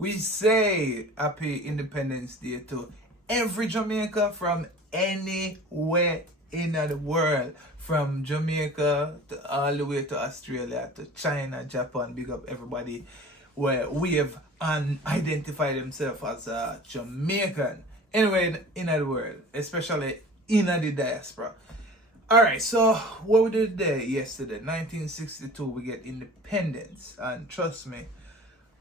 We say happy Independence Day to every Jamaica from anywhere in the world. From Jamaica to all the way to Australia to China, Japan. Big up everybody where we have unidentified themselves as a Jamaican. Anyway, in the world, especially in the diaspora. Alright, so what we did there yesterday, 1962, we get independence. And trust me,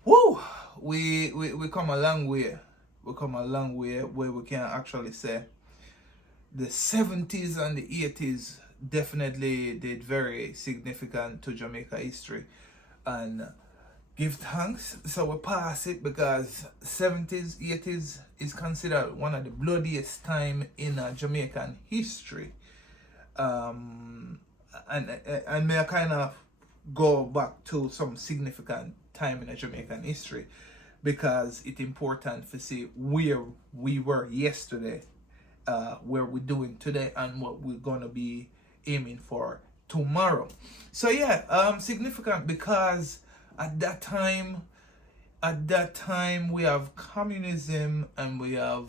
woo, we come a long way. We come a long way where we can actually say the 70s and the 80s definitely did very significant to Jamaica history. And give thanks. So we pass it because 70s, 80s is considered one of the bloodiest time in Jamaican history. And may I kind of go back to some significant time in Jamaican history because it's important to see where we were yesterday, where we're doing today, and what we're gonna be aiming for tomorrow. So yeah, significant because at that time we have communism and we have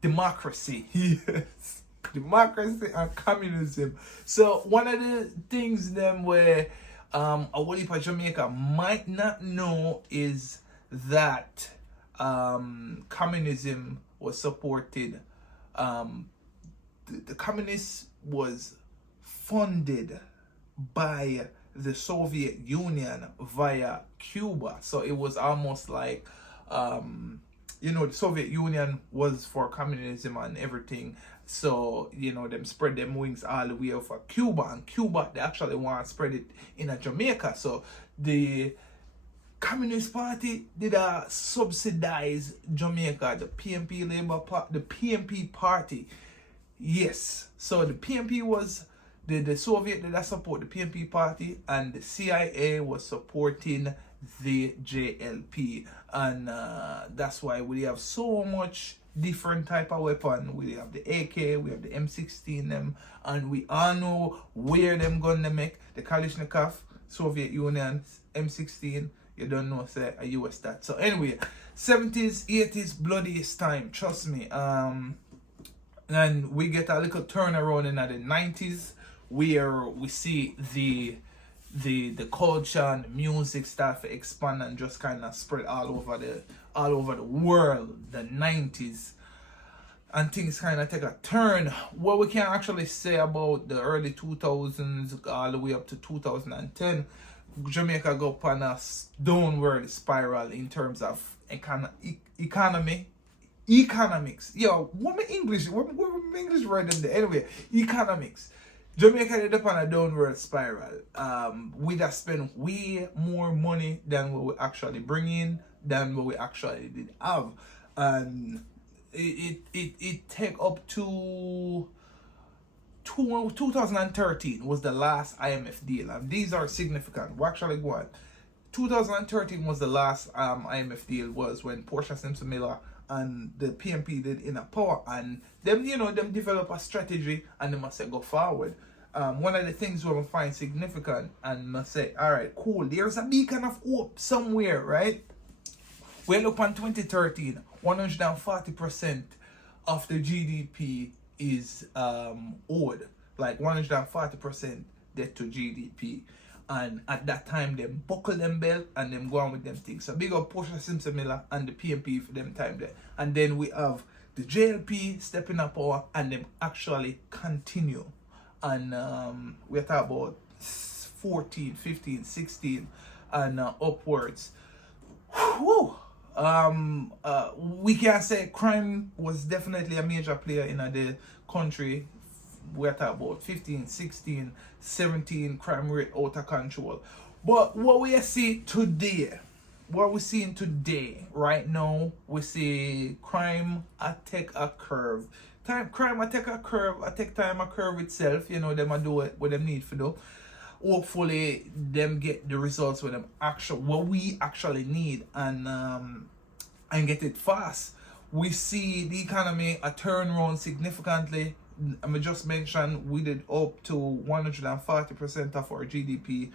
democracy. Yes. Democracy and communism. So one of the things them where a whole heap of Jamaica might not know is that communism was supported. The communists was funded by the Soviet Union via Cuba. So it was almost like the Soviet Union was for communism and everything. So, them spread them wings all the way over Cuba. And Cuba, they actually want to spread it in Jamaica. So, the Communist Party did subsidize Jamaica. The PNP Labour Party, the PNP Party. Yes. So, the PNP was, the Soviet did support the PNP Party. And the CIA was supporting the JLP. And that's why we have so much different type of weapon. We have the AK, we have the M16 them, and we all know where them gun they make. The Kalashnikov, Soviet Union, M16, you don't know, say a US that. So anyway, 70s, 80s, bloodiest time, trust me. And we get a little turnaround in the 90s where we see the culture and the music start to expand and just kind of spread all over the world. The 90s and things kind of take a turn. What we can actually say about the early 2000s all the way up to 2010, Jamaica go upon a downward spiral in terms of economics. Yo, what my English right in there? Anyway, economics. Jamaica did up on a downward spiral. We just spend way more money than what we actually bring in, than what we actually did have. And it take up to 2013 was the last IMF deal. And these are significant. We actually go on. 2013 was the last IMF deal, was when Portia Simpson Miller and the PNP did in a power, and them develop a strategy and they must say go forward. One of the things we find significant and must say, all right, cool, there's a beacon of hope somewhere, right? We look on 2013, 140% of the GDP is owed, like 140% debt to GDP. And at that time, them buckle them belt and them go on with them things. So big up Portia Simpson Miller and the PNP for them time there. And then we have the JLP stepping up power and them actually continue. And we're talking about 14, 15, 16 and upwards. Whew. We can say crime was definitely a major player in the country. We're talking about 15, 16, 17 crime rate out of control. But what we see today, what we're seeing today, right now, we see crime take a curve. Crime take a curve, take time a curve itself, them a do what them need to do. Hopefully them get the results what we actually need and get it fast. We see the economy a turn around significantly. I just mentioned we did up to 140% of our GDP.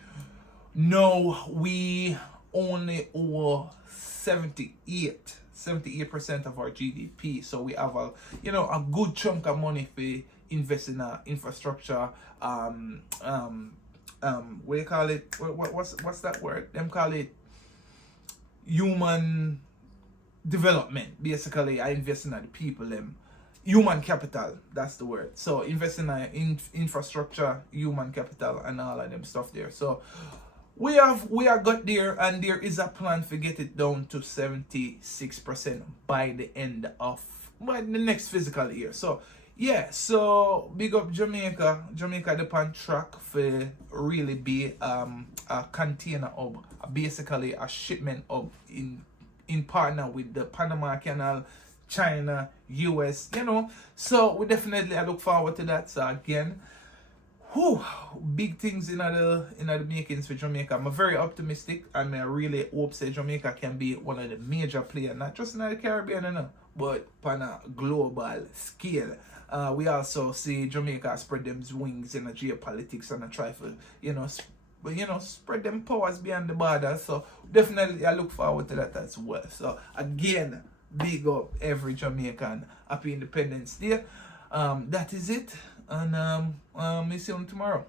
Now we only over 78% of our GDP. So we have a a good chunk of money for invest in infrastructure. What do you call it? What's that word? Them call it human development. Basically, I invest in the people. Them human capital. That's the word. So invest in infrastructure, human capital, and all of them stuff there. So we are got there, and there is a plan to get it down to 76% by the next fiscal year. So yeah, so big up Jamaica. Jamaica the on track for really be a container hub, basically a shipment hub in partner with the Panama Canal, China, US, So we definitely I look forward to that. So again, big things in the makings for Jamaica. I'm very optimistic, and I really hope that Jamaica can be one of the major players, not just in the Caribbean, but on a global scale. We also see Jamaica spread them wings in the geopolitics and a try for, spread them powers beyond the border. So definitely I look forward to that as well. So again, big up every Jamaican. Happy Independence Day. That is it. And see you tomorrow.